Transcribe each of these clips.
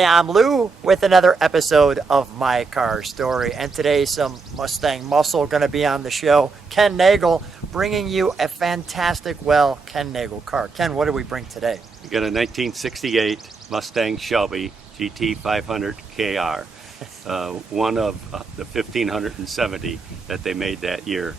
Hi, I'm Lou with another episode of My Car Story, and today some Mustang muscle going to be on the show. Ken Nagel bringing you a fantastic, Ken Nagel car. Ken, what did we bring today? We got a 1968 Mustang Shelby GT500KR, one of the 1,570 that they made that year,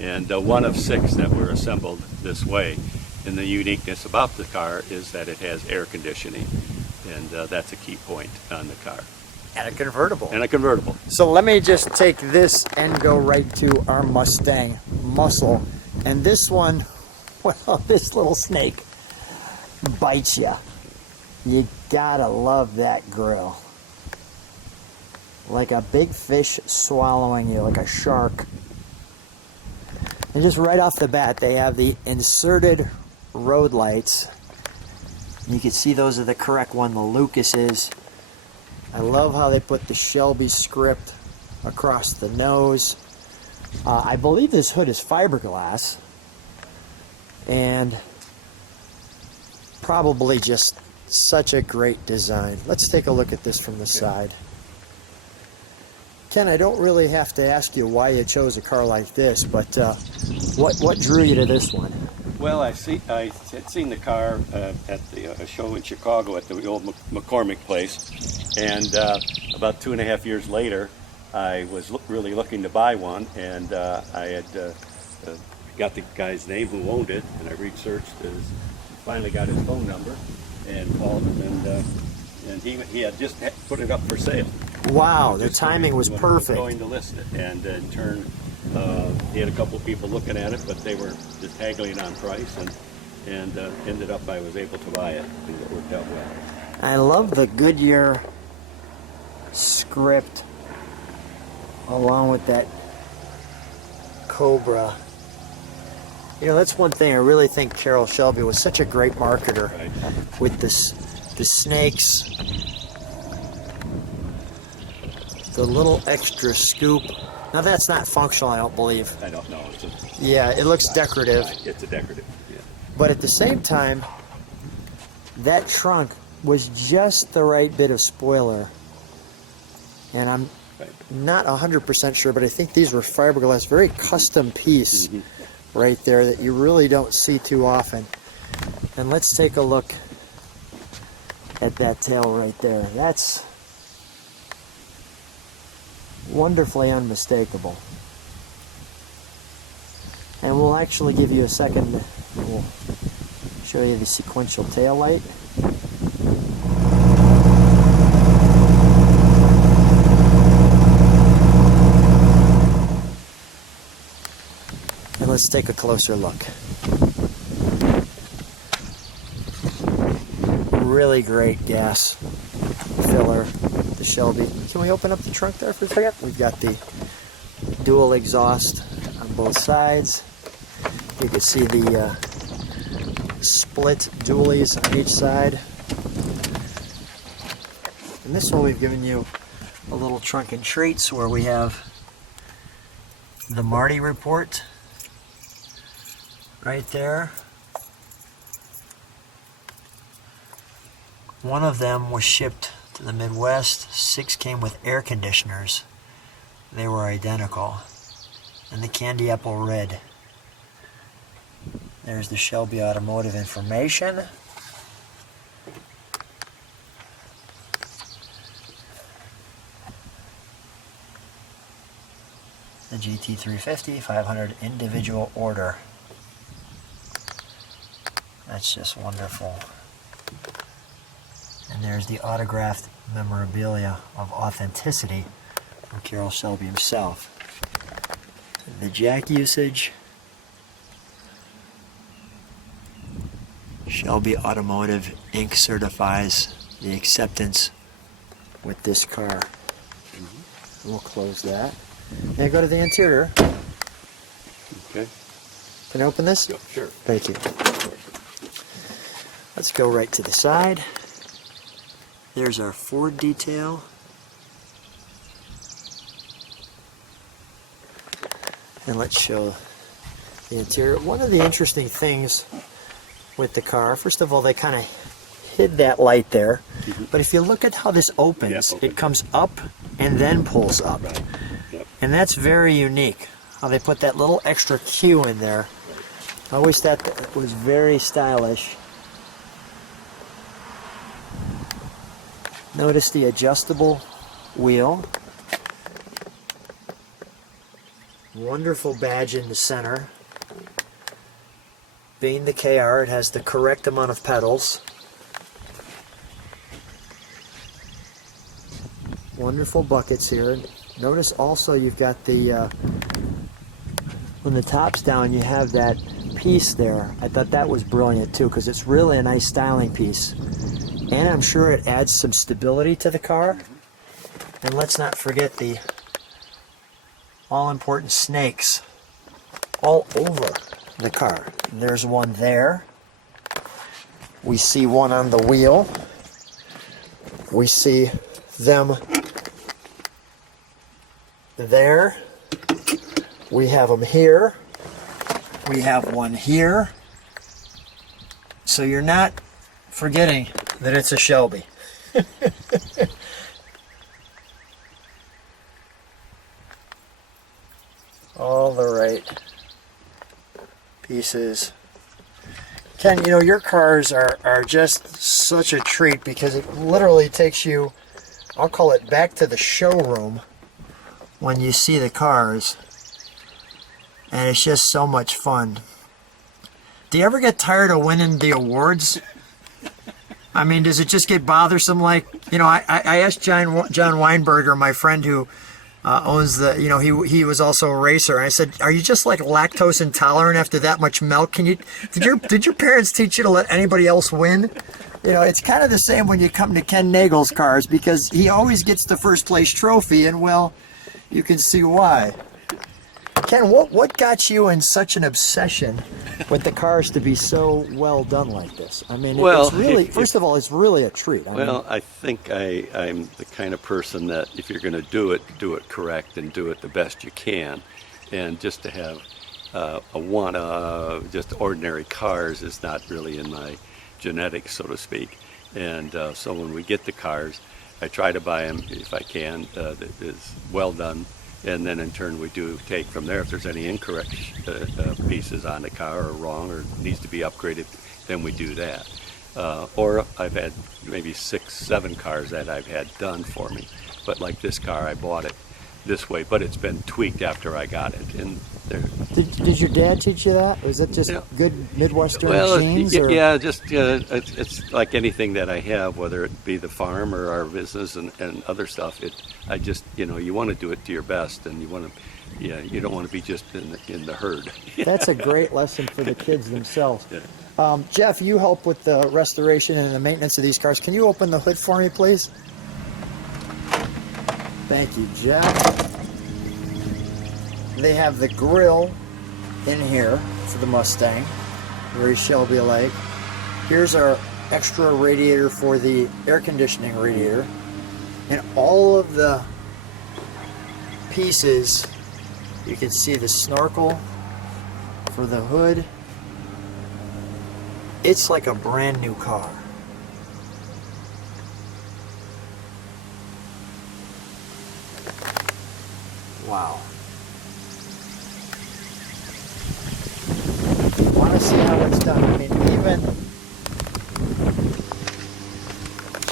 and one of 6 that were assembled this way. And the uniqueness about the car is that it has air conditioning, and that's a key point on the car. And a convertible. And a convertible. So let me just take this and go right to our Mustang muscle. And this one, well, this little snake bites you. You gotta love that grill. Like a big fish swallowing you, like a shark. And just right off the bat, they have the inserted road lights. You can see those are the correct one, the Lucas's. I love how they put the Shelby script across the nose. I believe this hood is fiberglass, and probably just such a great design. Let's take a look at this from the side. Ken, I don't really have to ask you why you chose a car like this, but what drew you to this one? Well, I had seen the car at a show in Chicago at the old McCormick place, and about 2.5 years later, I was really looking to buy one, and I had got the guy's name who owned it, and I researched finally got his phone number, and called him, and he had just put it up for sale. Wow, the timing was perfect. Going to list it, and in turn, he had a couple of people looking at it, but they were just haggling on price, and ended up I was able to buy it, and it worked out well. I love the Goodyear script along with that Cobra. You know, that's one thing I really think Carroll Shelby was such a great marketer, right, with the snakes, the little extra scoop. Now that's not functional, I don't believe. I don't know. Yeah, it looks decorative. It's a decorative, yeah. But at the same time, that trunk was just the right bit of spoiler. And I'm not 100% sure, but I think these were fiberglass, very custom piece right there that you really don't see too often. And let's take a look at that tail right there. That's wonderfully unmistakable. And we'll actually give you a second. We'll show you the sequential tail light. And let's take a closer look. Really great gas filler, the Shelby. Can we open up the trunk there for a second? We've got the dual exhaust on both sides. You can see the split dualies on each side. And this one we've given you a little trunk and treats where we have the Marty report right there. One of them was shipped to the Midwest. 6 came with air conditioners. They were identical. And the candy apple red. There's the Shelby automotive information. The GT350 500 individual order. That's just wonderful. And there's the autographed memorabilia of authenticity from Carroll Shelby himself. The jack usage. Shelby Automotive Inc. certifies the acceptance with this car. We'll close that. And go to the interior. Okay. Can I open this? Yeah, sure. Thank you. Let's go right to the side. There's our Ford detail. And let's show the interior. One of the interesting things with the car, first of all, they kind of hid that light there. But if you look at how this opens, Yeah, it comes up and then pulls up. Right. Yep. And that's very unique, how they put that little extra cue in there. I always thought that was very stylish. Notice the adjustable wheel. Wonderful badge in the center. Being the KR, it has the correct amount of pedals. Wonderful buckets here. Notice also you've got the, when the top's down, you have that piece there. I thought that was brilliant too, because it's really a nice styling piece. And I'm sure it adds some stability to the car. And let's not forget the all-important snakes all over the car. There's one there. We see one on the wheel. We see them there. We have them here. We have one here. So you're not forgetting that it's a Shelby. All the right pieces. Ken, you know, your cars are just such a treat because it literally takes you, I'll call it back to the showroom when you see the cars. And it's just so much fun. Do you ever get tired of winning the awards? I mean, does it just get bothersome? Like, you know, I asked John Weinberger, my friend who owns the, you know, he was also a racer. And I said, are you just like lactose intolerant after that much milk? Did your parents teach you to let anybody else win? You know, it's kind of the same when you come to Ken Nagel's cars because he always gets the first place trophy, and well, you can see why. Ken, what got you in such an obsession with the cars to be so well done like this? I mean, Well, it's really, first of all, it's really a treat. I think I'm the kind of person that if you're going to do it correct and do it the best you can. And just to have just ordinary cars is not really in my genetics, so to speak. And so when we get the cars, I try to buy them, if I can, that is well done. And then in turn we do take from there. If there's any incorrect pieces on the car or wrong or needs to be upgraded, then we do that. Or I've had maybe 6, 7 cars that I've had done for me. But like this car, I bought it this way, but it's been tweaked after I got it. And Did your dad teach you that? Or is it just good Midwestern genes? Yeah, just it's like anything that I have, whether it be the farm or our business and other stuff. I just, you know, you want to do it to your best, and you want to, you don't want to be just in the herd. That's a great lesson for the kids themselves. Yeah. Jeff, you help with the restoration and the maintenance of these cars. Can you open the hood for me, please? Thank you, Jeff. They have the grill in here for the Mustang, very Shelby-like. Here's our extra radiator for the air conditioning radiator. And all of the pieces, you can see the snorkel for the hood. It's like a brand new car. Wow. Want to see how it's done? I mean, even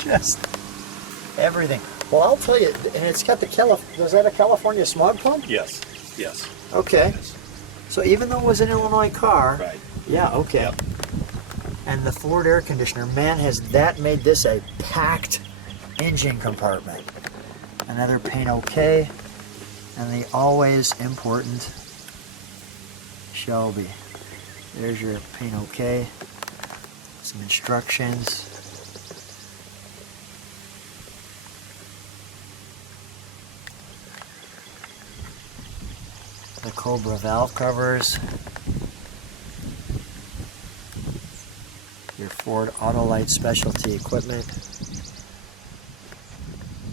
just everything. Well, I'll tell you, and it's got the was that a California smog pump? Yes. Yes. Okay. Yes. So even though it was an Illinois car, Right. Yeah. Okay. Yep. And the Ford air conditioner, man, has that made this a packed engine compartment. Another paint okay, and the always important Shelby. There's your paint okay, some instructions. The Cobra valve covers. Your Ford Autolite specialty equipment.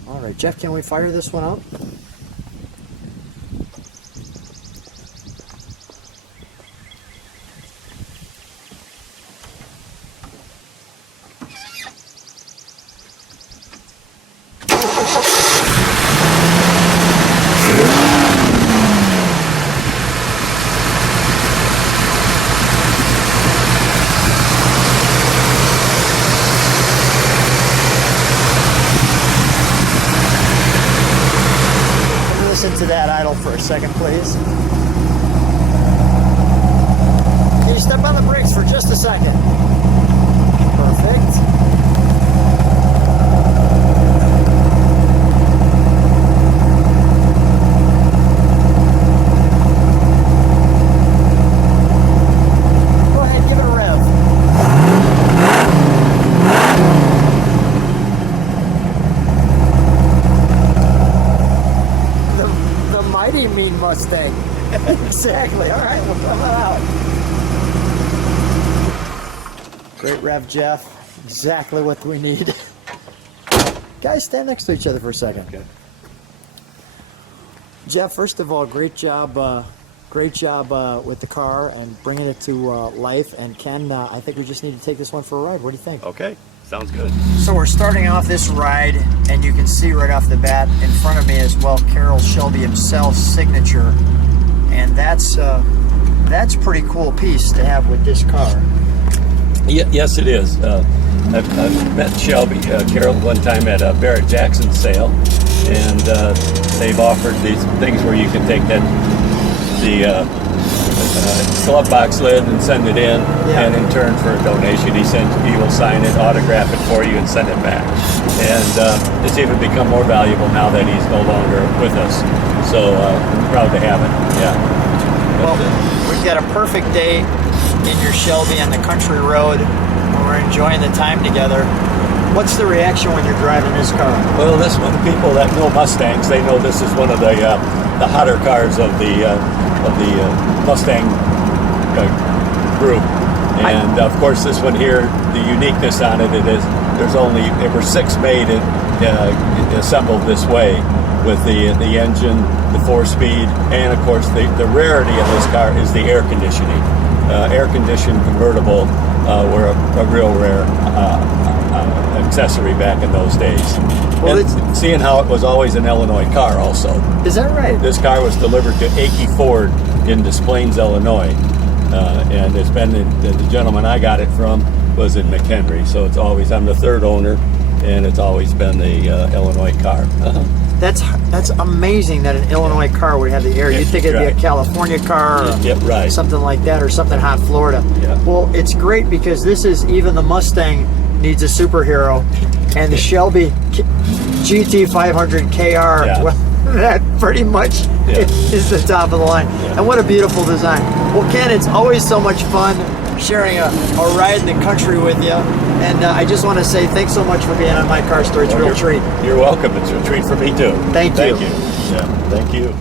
All right, Jeff, can we fire this one up? second, please. Can you step on the brakes for just a second? Perfect. Go ahead, give it a rev. The mighty mean Mustang. Exactly. All right, we'll come out. Great rev, Jeff. Exactly what we need. Guys, stand next to each other for a second. Okay. Jeff, first of all, great job with the car and bringing it to life. And Ken, I think we just need to take this one for a ride. What do you think? Okay, sounds good. So we're starting off this ride, and you can see right off the bat in front of me as well, Carroll Shelby himself's signature, and that's a pretty cool piece to have with this car. Yes, it is. I've met Shelby, Carroll, one time at a Barrett Jackson sale, and they've offered these things where you can take the glove box lid and send it in, and in turn for a donation, he will sign it, autograph it for you, and send it back. And it's even become more valuable now that he's no longer with us. So I'm proud to have it. Yeah. Well, we've got a perfect day in your Shelby on the country road. We're enjoying the time together. What's the reaction when you're driving this car? Well, this one, people that know Mustangs, they know this is one of the hotter cars of the Mustang group. And of course, this one here, the uniqueness on it, there were 6 made assembled this way, with the engine, the 4-speed, and of course the rarity of this car is the air conditioning. Air-conditioned convertible were a real rare accessory back in those days. Well, and seeing how it was always an Illinois car also. Is that right? This car was delivered to Akey Ford in Des Plaines, Illinois. And it's been, the gentleman I got it from was in McHenry. So it's always, I'm the 3rd owner, and it's always been the Illinois car. That's amazing that an Illinois car would have the air. You'd think it'd be a California car or something like that, or something hot Florida. Yeah. Well, it's great because this is, even the Mustang needs a superhero, and the Shelby GT500KR, well, that pretty much is the top of the line. Yeah. And what a beautiful design. Well, Ken, it's always so much fun sharing a ride in the country with you. And I just want to say thanks so much for being on My Car Story. It's a real treat. You're welcome. It's a treat for me too. Thank you. Thank you. Yeah, thank you.